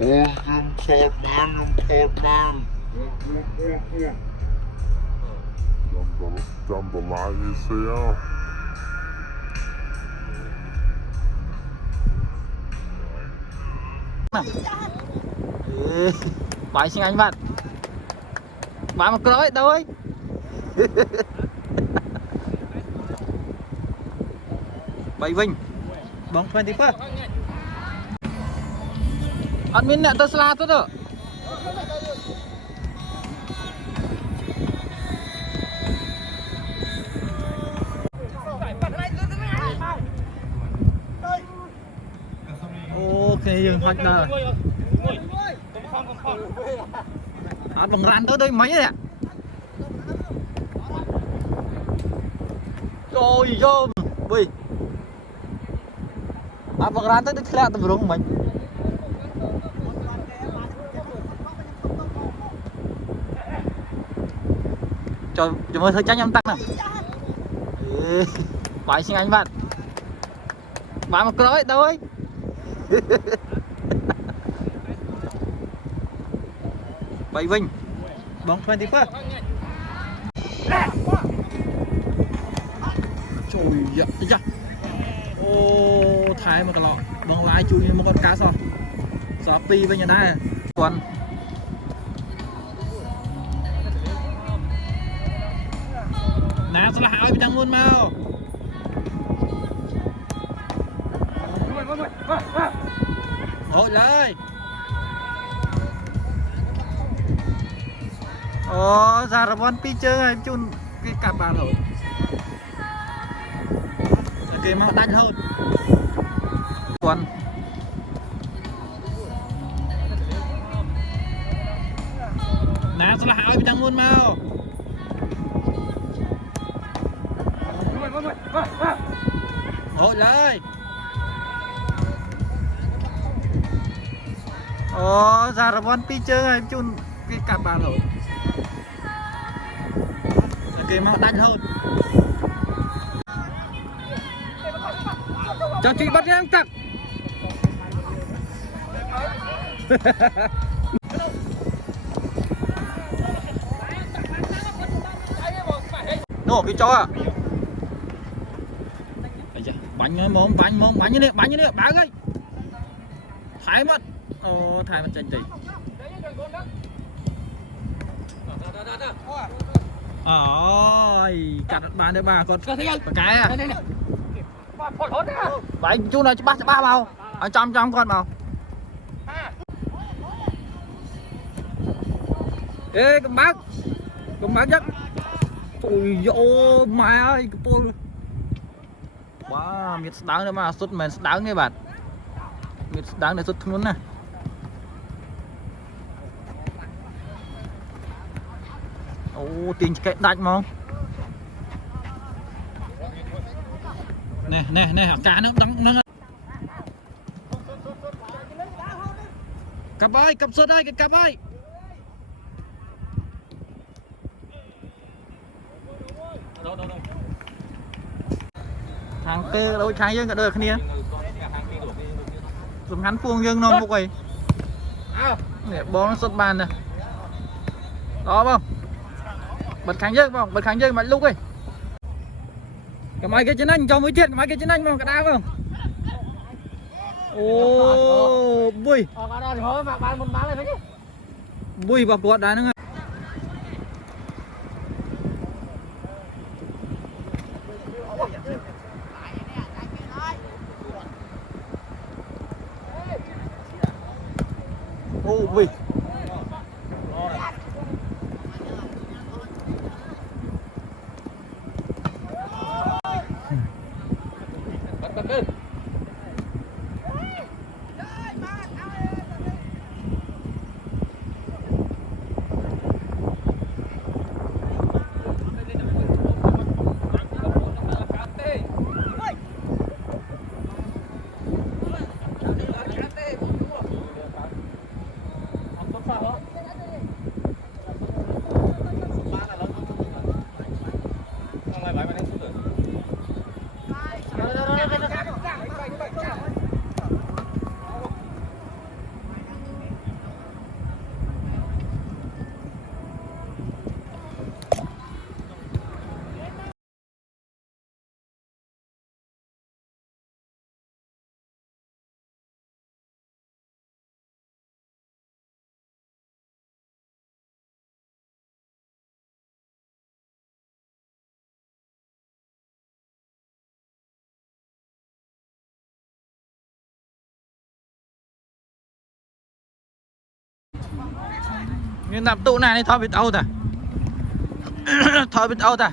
Ôi, em thọt man. Jump the light ACL. Bài xin anh bạn. Bài một cối đâu ấy. Bảy Vinh. Bóng 24. Admin nak Tesla tu tu. Ok dừng hoạch nè. Bằng ran tới đây mấy nè. Trời ơi, bì. Bằng ran tới đây thẹn tầm rung mình. Cho mới thấy tránh em tắc nè. Bài xin anh bạn. Bài một cối đâu ấy. Bảy Vinh. Bóng 24. Trời ơi. Ô thái mà cái lọ. Bóng lái chui như một con cá sò. Sò pi với nhà đá. Còn nè sao là hỏi bị đăng luôn mau. Ôi lời. Ồ, ra là con pi chơi chun cái cặp bàn rồi. Cái mau đánh hơn. Còn nè sao là hỏi bị đăng luôn mau. Ôi lời. Ồ, ra là con pi chơi chun cái cặp bàn rồi. Cái mau đánh hơn. Cho chị bắt em chặt. Nổ cái chó à. Bánh như này, bán ơi. Thái mất. Ồ, thái mất chân tỷ. Ôi, cắt bán đấy bà con cái à. Vậy chú này bắt ba bao. Ở trong con vào. Ê con bác nhất. Ôi dỗ mẹ ơi cái bôi. Wow, miệt đáng đấy mà sút mình đáng nghe bạn. Miệt đáng để sút luôn nè. Ô tiền cái đánh mà. Nè cá nữa đóng. Cặp ơi, cặp sút ơi, cái cặp ơi. Đâu. Thằng kia đâu khai dương cả đời kia. Dùng hắn phuông dương non một quầy. Để bóng sút bàn nè. Đó không? Bật kháng dương bật lúc ấy. Cái máy cái chân anh cho mới thiệt, cái máy cái chân anh mà cái đau không? Ô bùi. Bùi vào quạt đá nữa. Ô bùi. nhưng nạp tụ này thôi bị âu ta thôi bị âu ta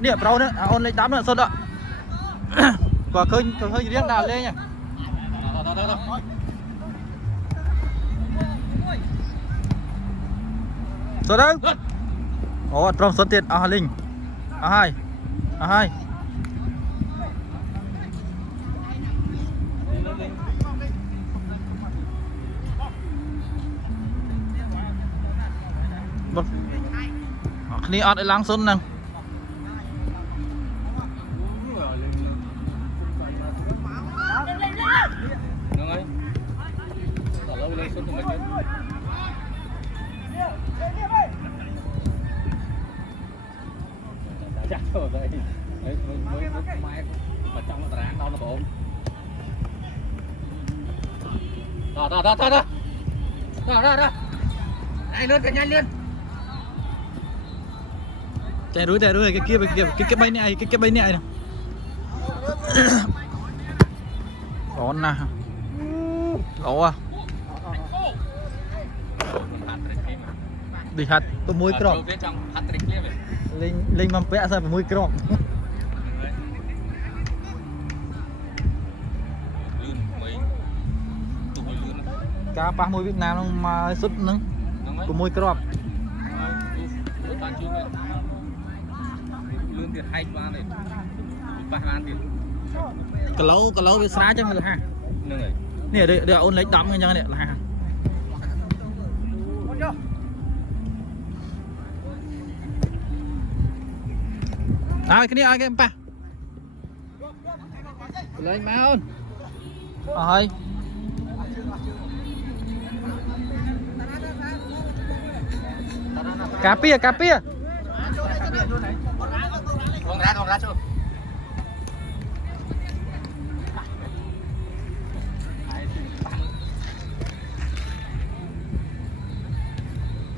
nè pro nữa ôn lấy đám nữa sốt đó quả khơi riêng nào lên nha sốt đâu ồ trong sốt tiền linh hai vângนี่ออดไอ้ล้างซุนนั่งđó ai lên cái nhanh lên chạy đuổi cái bay này cái bay này nè đón nè lỗ à đi hạt tôi muối cọp linh mắm vẽ ra phải muối cọp cá ba muối Việt Nam nó mà sút nứng của muối cọp cái lấu bị xá chứ là ha nè để ôn lấy đấm nha nè là ha ai cái này ai cái em pa lấy máu rồi cá pia Con ra chưa?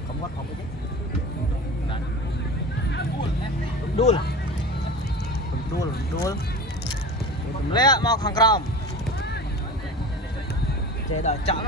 Không có chứ. Đuôi.ผมเละมองข้างกรอมเจดาจัง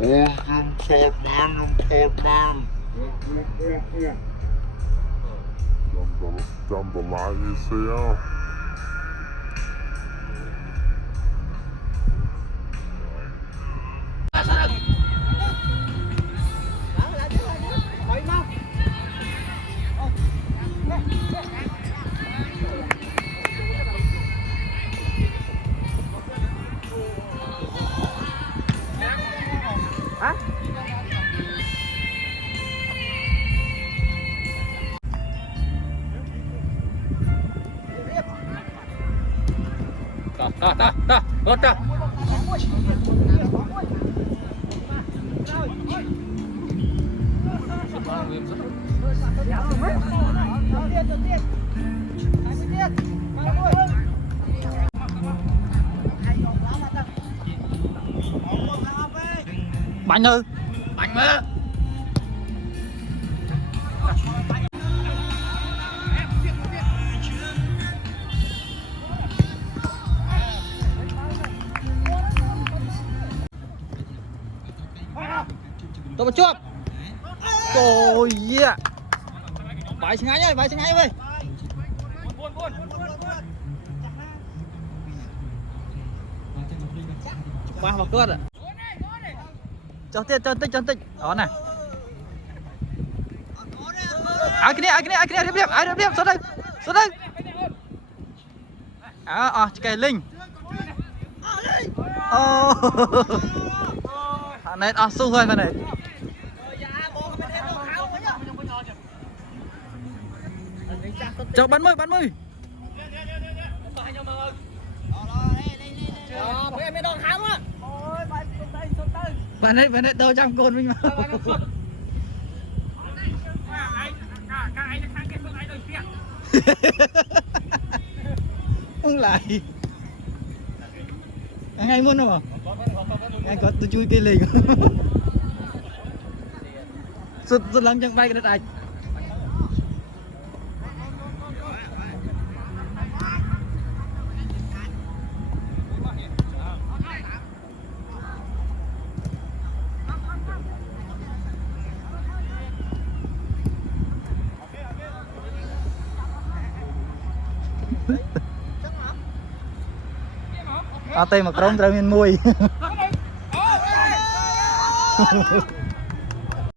Ôi em thọt man em thọt man Chăm tờ lại như xéo Hả? Đó. Bánh ư? Bánh mà. Tôi một chút. Trời yeah. Bài sang ngay ơi, bài sang ngay ơi. Ba vào cướp ạ. Cho tích. Đó này. Ai cái này, điệp, xuống đây. Cái Linh. Này, xuống hơi mà này. Cho bắn mươi. Bạn ấy đâu trong cồn mình mà. Không lại. Anh hay muốn không à? Anh có tôi chui cây lình. Sụt lắm chẳng bay cái đất anh. Tay mà krong trao miên mùi.